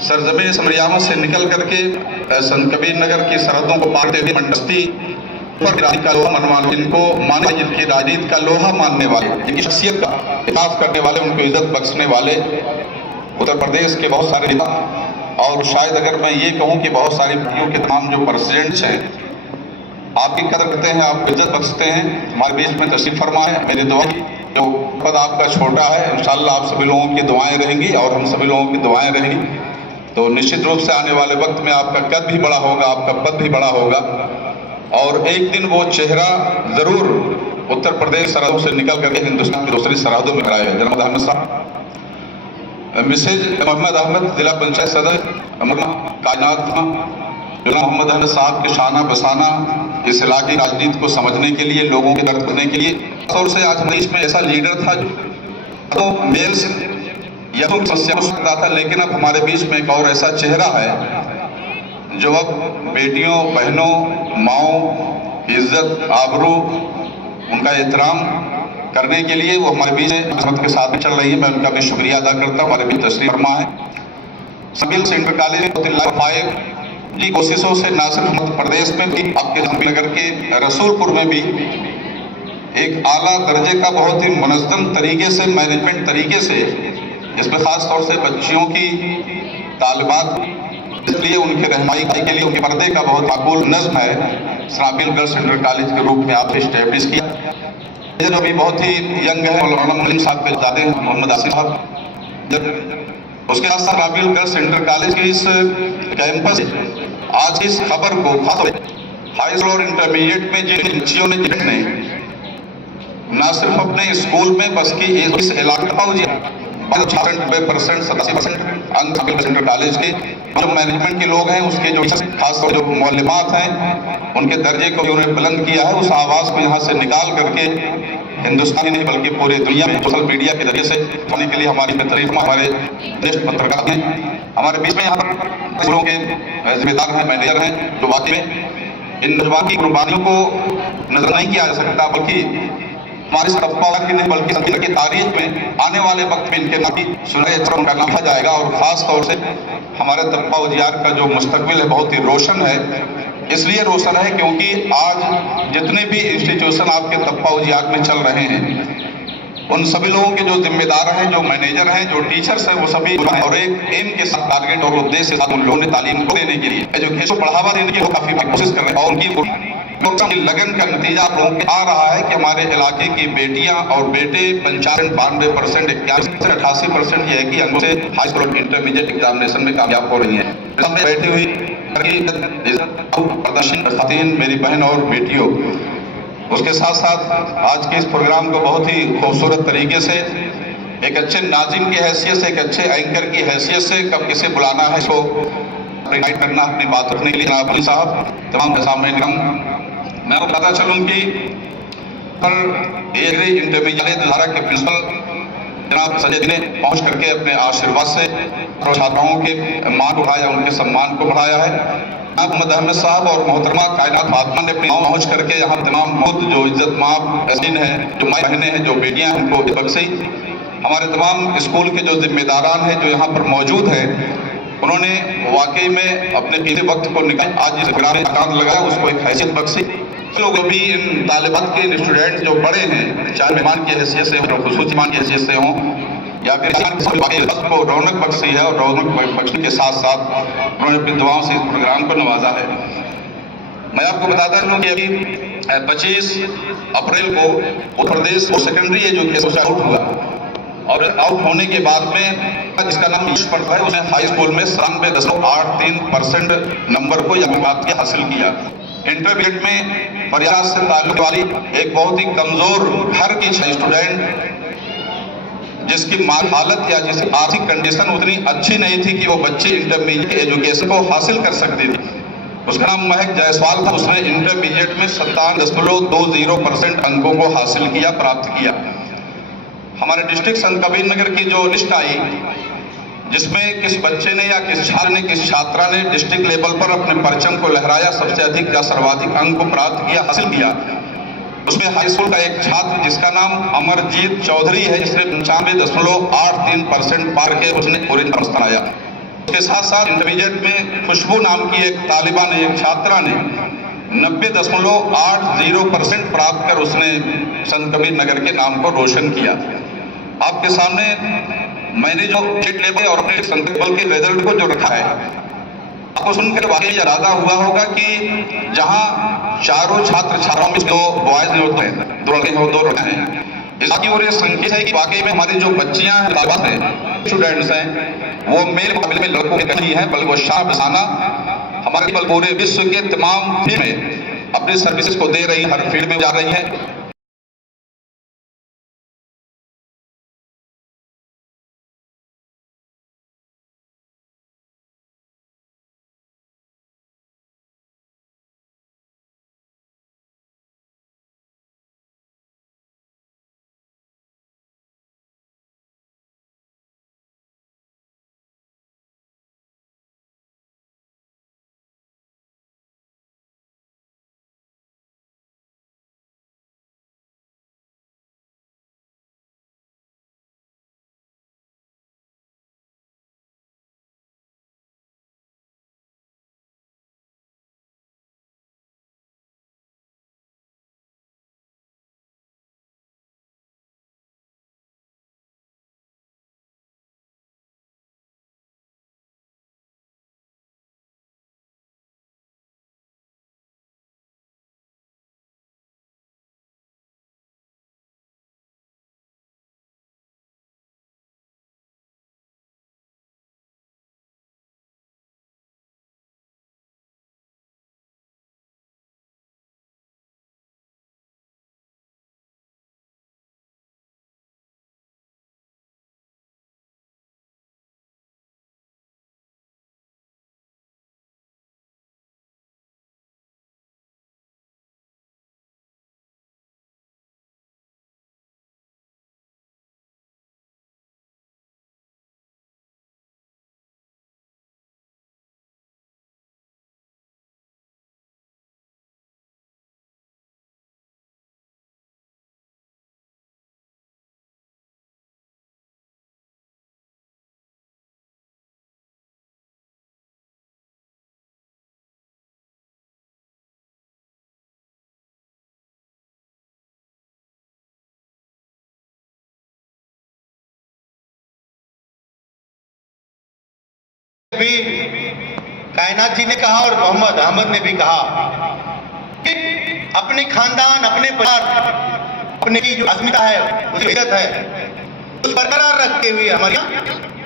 सरजमीन समरियामा से निकल करके संत कबीर नगर की सरहदों को पारते हुए मंडस्ती पर का लोहा मनवाने, इनको माने, जिनकी राजनीति का लोहा मानने वाले, जिनकी शख्सियत का इनाफ करने वाले, उनको इज्जत बख्शने वाले उत्तर प्रदेश के बहुत सारे नेता, और शायद अगर मैं ये कहूँ कि बहुत सारी पार्टियों के तमाम जो प्रेसिडेंट्स हैं आपकी कदर करते हैं, आपको इज्जत बख्शते हैं, हमारे बीच में तशरीफ फरमा है। मेरी दुआ जो पद आपका छोटा है, इंशाअल्लाह आप सभी लोगों की दुआएं रहेंगी और हम सभी लोगों की दुआएं रहेंगी, तो निश्चित रूप से आने वाले वक्त में आपका कद भी बड़ा होगा, आपका पद भी बड़ा होगा, और एक दिन वो चेहरा जरूर उत्तर प्रदेश सरहदों से निकल करके हिंदुस्तान की दूसरी सरहदों में खड़ा है। जनाब अहमद साहब, मिसेज मोहम्मद अहमद, जिला पंचायत सदस्य कायनात खां, मोहम्मद अहमद साहब के शाना बसाना इस इलाके की राजनीति को समझने के लिए, लोगों के दर्द करने के लिए, और से आज देश में ऐसा लीडर था तो मेल से यह तो समस्या हो सकता था, लेकिन अब हमारे बीच में एक और ऐसा चेहरा है जो अब बेटियों, बहनों, माओं की इज्जत, आबरू, उनका एहतराम करने के लिए वो हमारे बीच के साथ चल रही है। मैं उनका भी शुक्रिया अदा करता हूँ। हमारे बीच तशरीफ फरमा है। सभी सेंटर कॉलेज की कोशिशों से न सिर्फ मध्य प्रदेश में भी, आपके नगर के रसूलपुर में भी एक आला दर्जे का बहुत ही मुनज़्ज़म तरीके से, मैनेजमेंट तरीके से, इसमें खास तौर से बच्चियों की तालिबात, इसलिए उनके रहनुमाई के लिए उनके पर्दे का बहुत माकूल नज़्म है, सराबिल गर्ल्स सेंटर कॉलेज के रूप में आपने इस्टेब्लिश किया। जो अभी बहुत ही यंग है, मौलाना साहब के ज़्यादा हैं, मोहम्मद आसिफ साहब, उसके साथ सराबिल गर्ल्स सेंटर कॉलेज के इस कैंपस आज इस खबर को हाई स्कूल और इंटरमीडिएट में जिन बच्चियों ने न सिर्फ अपने स्कूल में बल्कि इस इलाके का 87% अंक सेंटर कॉलेज के जो मैनेजमेंट के लोग हैं, उसके जो खासतौर जो मौलमात हैं, उनके दर्जे को उन्होंने बुलंद किया है। उस आवाज़ को यहाँ से निकाल करके हिंदुस्तानी नहीं बल्कि पूरे दुनिया में सोशल मीडिया के जरिए से होने के लिए हमारी तारीफ हमारे वरिष्ठ पत्रकार हैं, हमारे बीच में यहाँ पर लोगों के जिम्मेदार हैं, मैनेजर हैं, जो वाकई में इन नौजवान की कुर्बानियों को नजर नहीं किया जा सकता, बल्कि हमारे तबका की नहीं बल्कि की तारीख में आने वाले वक्त में इनके नाम की सुनहरे का नाम जाएगा। और ख़ास तौर से हमारे तबका उजियार का जो मुस्तकबिल है बहुत ही रोशन है। इसलिए रोशन है क्योंकि आज जितने भी इंस्टीट्यूशन आपके तबका उजियार में चल रहे हैं, उन सभी लोगों के जो जिम्मेदार हैं, जो मैनेजर हैं, जो टीचर्स हैं, वो सभी और एक एम के साथ, टारगेट और उद्देश्य के साथ उन लोगों ने तालीम को देने के लिए, एजुकेशन को बढ़ावा देने की काफ़ी कोशिश कर रहे हैं, और उनकी लगन का नतीजा आप लोगों के आ रहा है कि हमारे इलाके की बेटियां और बेटे 95%, 91%, 88% ये है कि अंगों से हाई स्कूल इंटरमीडिएट एग्जामिनेशन में कामयाब हो रही हैं। बैठी हुई प्रदर्शन खातिन, मेरी बहन और बेटियों, उसके साथ साथ आज के इस प्रोग्राम को बहुत ही खूबसूरत तरीके से एक अच्छे नाज़िम की हैसियत से, एक अच्छे एंकर की हैसियत से कब किसे बुलाना है, इसको करना, अपनी बात रखने के लिए जनाब अली साहब, तमाम सामने मैं आपको बताता चलूँ कि पर इंटरमीडिएट धारा के प्रिंसिपल जनाब संजय ने पहुँच करके अपने आशीर्वाद से छात्राओं के मान को बढ़ाया, उनके सम्मान को बढ़ाया है। मोहम्मद अहमद साहब और मोहतरमा कायनात फातिमा ने अपनी पहुँच करके यहाँ तमाम मुद जो इज्जतमाब ऐसीन हैं, जो माँ बहनें हैं, जो बेटियाँ हैं, उनको बख्शी। हमारे तमाम स्कूल के जो जिम्मेदारान हैं जो यहाँ पर मौजूद हैं, उन्होंने वाकई में अपने कीमती वक्त को निकाल आज इस ग्राम में आकांत लगाया, उसको एक हैसियत बख्शी। लोग भी इन तालिबात के स्टूडेंट जो बड़े हैं, चाहे मेहमान की हैसियत से हो, खुसूसी मेहमान की हैसियत से हों, या फिर को रौनक बख्शी है, और रौनक बख्शने के साथ साथ उन्होंने अपनी दुआओं से इस प्रोग्राम को नवाजा है। मैं आपको बताता हूँ कि अभी 25 अप्रैल को Uttar Pradesh secondary education out हुआ, और आउट होने के बाद में जिसका नाम यश पड़ता है, उसने हाई स्कूल में 97.83% नंबर को हासिल किया। इंटरमीडिएट में प्रयास से ताल्लुक वाली एक बहुत ही कमजोर घर की स्टूडेंट, जिसकी हालत या जिसकी आर्थिक कंडीशन उतनी अच्छी नहीं थी कि वो बच्चे इंटरमीडिएट एजुकेशन को हासिल कर सकती थी, उसका नाम महक जायसवाल था। उसने इंटरमीडिएट में 57.20% अंकों को हासिल किया, प्राप्त किया। हमारे डिस्ट्रिक्ट संत कबीर नगर की जो लिस्ट आई, जिसमें किस बच्चे ने या किस छात्र ने, किस छात्रा ने डिस्ट्रिक्ट लेवल पर अपने परचम को लहराया, सबसे अधिक या सर्वाधिक अंक को प्राप्त किया, हासिल किया, उसमें हाई स्कूल का एक छात्र जिसका नाम अमरजीत चौधरी है, जिसने 95.83% पार के उसने ओरिजिनल स्थान आया। उसके साथ साथ इंटरमीडिएट में खुशबू नाम की एक तालिबा ने, एक छात्रा ने 90.80% प्राप्त कर उसने संत कबीर नगर के नाम को रोशन किया। आपके सामने मैंने जो स्टेट लेवल और अपने संत लेवल के रिजल्ट को जो रखा है, आपको सुनकर वाकई इरादा हुआ होगा कि जहां चारों छात्र छात्राओं में 2 बॉयज होते हैं, 2 लड़के हो 2 लड़कियां हैं, इसकी और ये संकेत है कि वाकई में हमारी जो बच्चियां हैं, तालिबात हैं, स्टूडेंट्स हैं, वो मेरे मुकाबले में लड़कों की नहीं है, बल्कि वो शाह बसाना हमारे बल पूरे विश्व के तमाम फील्ड में अपनी सर्विसेज को दे रही है, हर फील्ड में जा रही है। भी कायनात जी ने कहा और मोहम्मद अहमद ने भी कहा कि अपने खानदान, अपने परिवार, अपने की जो अस्मिता है, जो इज्जत है, उस बरकरार रखते हुए हमारे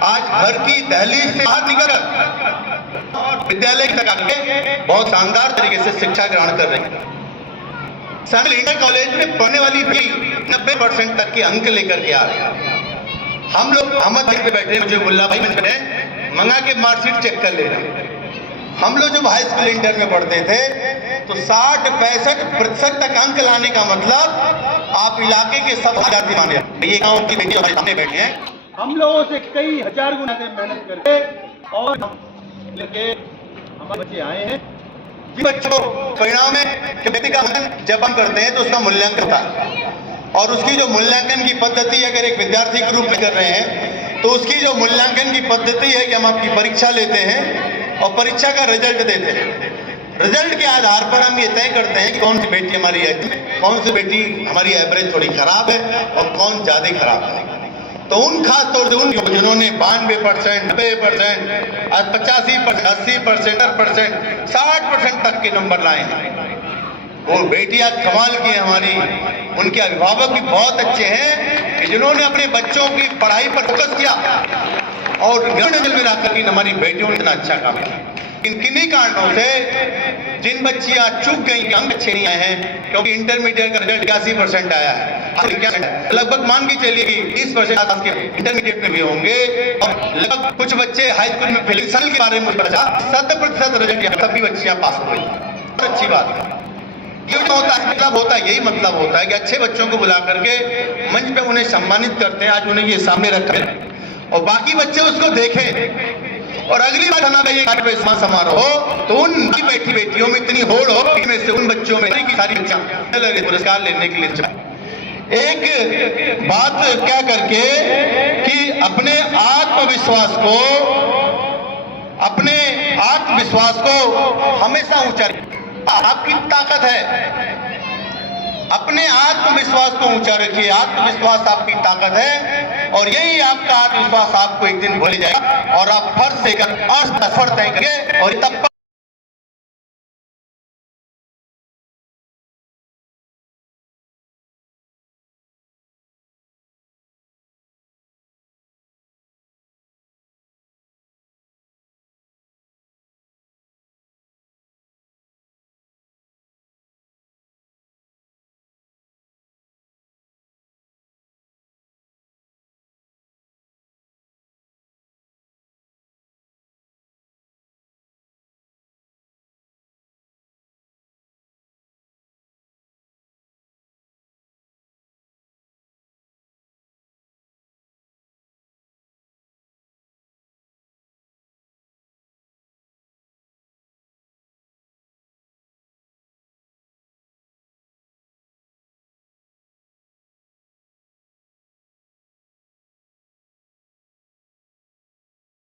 आज घर की दहलीज से बाहर निकल और विद्यालय तक आके बहुत शानदार तरीके से शिक्षा ग्रहण कर रहे हैं। सैमुअल इंटर कॉलेज में पढ़ने वाली भी 90% तक के अंक लेकर के आ रहे हैं। हम लोग अहमद पे बैठे, मुझे मुल्ला भाई मैंने मंगा के मार्कशीट चेक कर ले रहे। हम लोग जब हाई स्कूल इंटर में पढ़ते थे तो 60-65% तक अंक लाने का मतलब आप इलाके के सब विद्यार्थी माने। ये गांव की बेटी हमारे सामने बैठे हैं, हम लोगों से कई हजार गुना मेहनत करके और लेके हमारे बच्चे आए हैं। जिन बच्चों परिणाम में व्यक्ति का जब हम करते हैं तो उसका मूल्यांकन होता है और उसकी जो मूल्यांकन की पद्धति अगर एक विद्यार्थी के रूप में कर रहे हैं तो उसकी जो मूल्यांकन की पद्धति है कि हम आपकी परीक्षा लेते हैं और परीक्षा का रिजल्ट देते हैं। रिजल्ट के आधार पर हम ये तय करते हैं कि कौन सी बेटी हमारी है, कौन सी बेटी हमारी एवरेज थोड़ी खराब है और कौन ज्यादा खराब है। तो उन खास तौर से उन जिन्होंने 92%, 90%, 85%, 80%, 70%, 60% तक के नंबर लाए हैं, वो बेटियां कमाल की हमारी। उनके अभिभावक भी बहुत अच्छे हैं कि जिन्होंने अपने बच्चों की पढ़ाई पर फोकस किया और में लाकर हमारी बेटियों ने इतना अच्छा काम किया। इन किन्हीं कारणों से जिन बच्चियां चूक गई कि अंक अच्छे नहीं आए हैं, क्योंकि इंटरमीडिएट का रिजल्ट 81% आया है, लगभग मान के चलिए कि 20% आस के इंटरमीडिएट में भी होंगे और लगभग कुछ बच्चे हाई स्कूल में फेल के बारे में 70% रिजल्ट तब भी बच्चियां पास हो गई। बहुत अच्छी बात है। ये होता है, मतलब होता है, यही मतलब होता है कि अच्छे बच्चों को बुला करके मंच पे उन्हें सम्मानित करते हैं। आज उन्हें ये सामने रखा है और बाकी बच्चे उसको देखें और अगली बार खाना समारोह हो तो उन बैठी बेटियों में इतनी होड़ हो, इनमें से उन बच्चों में की सारी बच्चियां पुरस्कार लेने के लिए एक बात क्या करके कि अपने आत्मविश्वास को अपने आत्मविश्वास को हमेशा ऊंचा रखिए। आपकी ताकत है, अपने आत्मविश्वास को ऊंचा रखिए। आत्मविश्वास आपकी ताकत है और यही आपका आत्मविश्वास आपको एक दिन भूल जाएगा और आप फर्श से सफर तय करेंगे और तब